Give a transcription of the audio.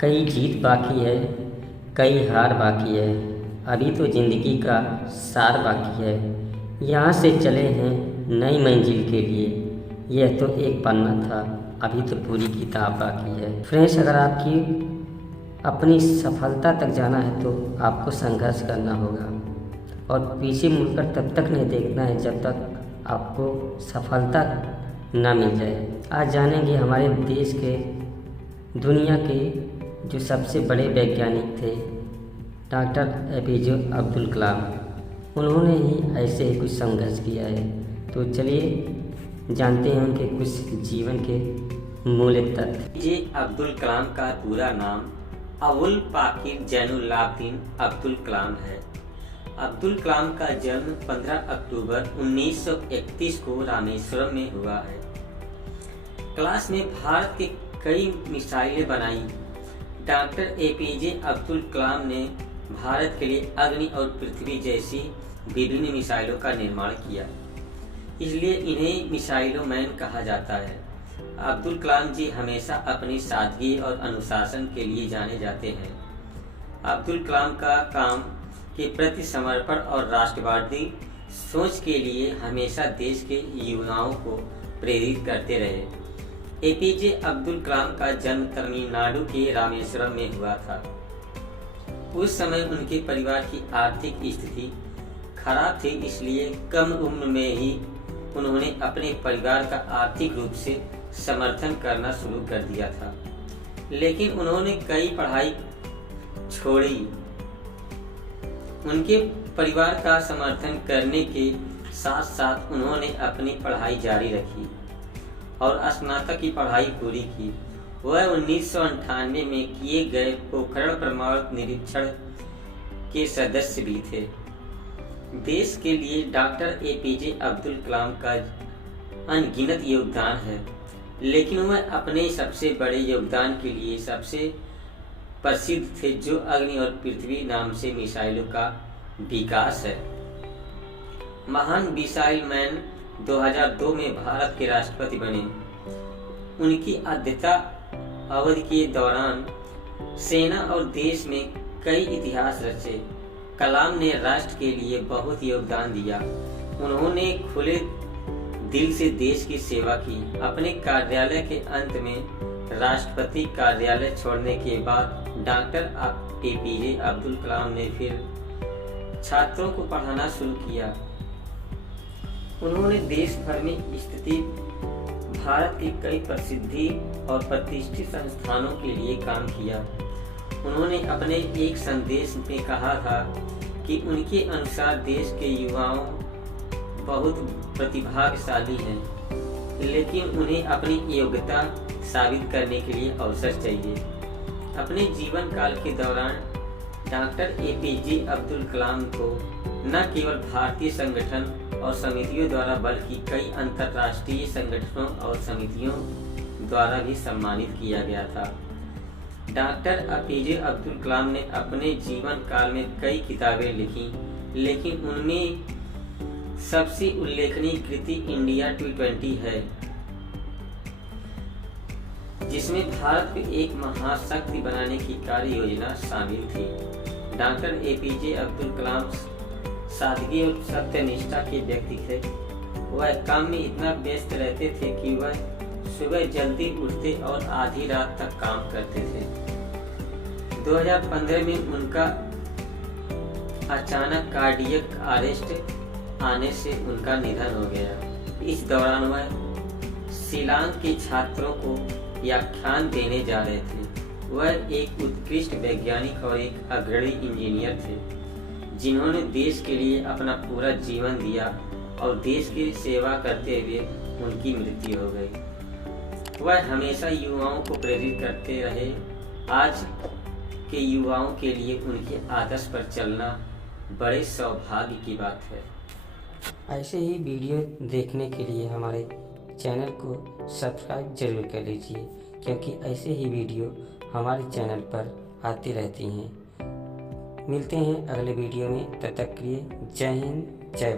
कई जीत बाकी है, कई हार बाकी है, अभी तो ज़िंदगी का सार बाकी है। यहाँ से चले हैं नई मंजिल के लिए, यह तो एक पन्ना था, अभी तो पूरी किताब बाकी है। फ्रेंड्स, अगर आपकी अपनी सफलता तक जाना है तो आपको संघर्ष करना होगा और पीछे मुड़कर तब तक नहीं देखना है जब तक आपको सफलता ना मिल जाए। आज जानेंगे हमारे देश के, दुनिया के जो सबसे बड़े वैज्ञानिक थे, डॉक्टर APJ अब्दुल कलाम। उन्होंने ही ऐसे ही कुछ संघर्ष किया है। तो चलिए जानते हैं उनके कुछ जीवन के मूल तथ्य। APJ अब्दुल कलाम का पूरा नाम अबुल पाकिर जैनुलाब्दीन अब्दुल कलाम है। अब्दुल कलाम का जन्म 15 अक्टूबर 1931 को रामेश्वरम में हुआ है। क्लास में भारत के कई मिसाइलें बनाई। डॉक्टर APJ अब्दुल कलाम ने भारत के लिए अग्नि और पृथ्वी जैसी विभिन्न मिसाइलों का निर्माण किया, इसलिए इन्हें मिसाइलों मैन कहा जाता है। अब्दुल कलाम जी हमेशा अपनी सादगी और अनुशासन के लिए जाने जाते हैं। अब्दुल कलाम का काम के प्रति समर्पण और राष्ट्रवादी सोच के लिए हमेशा देश के युवाओं को प्रेरित करते रहे। APJ अब्दुल कलाम का जन्म तमिलनाडु के रामेश्वरम में हुआ था। उस समय उनके परिवार की आर्थिक स्थिति खराब थी, इसलिए कम उम्र में ही उन्होंने अपने परिवार का आर्थिक रूप से समर्थन करना शुरू कर दिया था। लेकिन उन्होंने कई पढ़ाई छोड़ी। उनके परिवार का समर्थन करने के साथ साथ उन्होंने अपनी पढ़ाई जारी रखी और स्नातक की पढ़ाई पूरी की। वह 1998 में किए गए पोखरण परमाणु निरीक्षण के सदस्य भी थे। देश के लिए डॉक्टर APJ अब्दुल कलाम का अनगिनत योगदान है, लेकिन वह अपने सबसे बड़े योगदान के लिए सबसे प्रसिद्ध थे, जो अग्नि और पृथ्वी नाम से मिसाइलों का विकास है। महान मिसाइल मैन 2002 में भारत के राष्ट्रपति बने। उनकी अध्यक्षता अवधि के दौरान सेना और देश में कई इतिहास रचे। कलाम ने राष्ट्र के लिए बहुत योगदान दिया। उन्होंने खुले दिल से देश की सेवा की। अपने कार्यालय के अंत में राष्ट्रपति कार्यालय छोड़ने के बाद डॉक्टर APJ अब्दुल कलाम ने फिर छात्रों को पढ़ाना शुरू किया। उन्होंने देश भर में स्थित भारत के कई प्रसिद्धि और प्रतिष्ठित संस्थानों के लिए काम किया। उन्होंने अपने एक संदेश में कहा था कि उनके अनुसार देश के युवाओं बहुत प्रतिभाशाली हैं, लेकिन उन्हें अपनी योग्यता साबित करने के लिए अवसर चाहिए। अपने जीवन काल के दौरान डॉक्टर APJ अब्दुल कलाम को न केवल भारतीय संगठन और समितियों द्वारा बल्कि कई अंतर्राष्ट्रीय संगठनों और समितियों द्वारा भी सम्मानित किया गया था। डॉक्टर APJ अब्दुल कलाम ने अपने जीवन काल में कई किताबें लिखी, लेकिन उनमें सबसे उल्लेखनीय कृति इंडिया 220 है, जिसमें भारत को एक महाशक्ति बनाने की कार्य योजना शामिल थी। डॉक्टर APJ अब्दुल कलाम सादगी और सत्यनिष्ठा के व्यक्ति थे। वह काम में इतना व्यस्त रहते थे कि वह सुबह जल्दी उठते और आधी रात तक काम करते थे। 2015 में उनका अचानक कार्डियक अरेस्ट आने से उनका निधन हो गया। इस दौरान वह शिलांग के छात्रों को व्याख्यान देने जा रहे थे। वह एक उत्कृष्ट वैज्ञानिक और एक अग्रणी इंजीनियर थे, जिन्होंने देश के लिए अपना पूरा जीवन दिया और देश की सेवा करते हुए उनकी मृत्यु हो गई। वह हमेशा युवाओं को प्रेरित करते रहे। आज के युवाओं के लिए उनके आदर्श पर चलना बड़े सौभाग्य की बात है। ऐसे ही वीडियो देखने के लिए हमारे चैनल को सब्सक्राइब जरूर कर लीजिए, क्योंकि ऐसे ही वीडियो हमारे चैनल पर आती रहती हैं। मिलते हैं अगले वीडियो में, तब तक के लिए जय हिंद, जय भारत।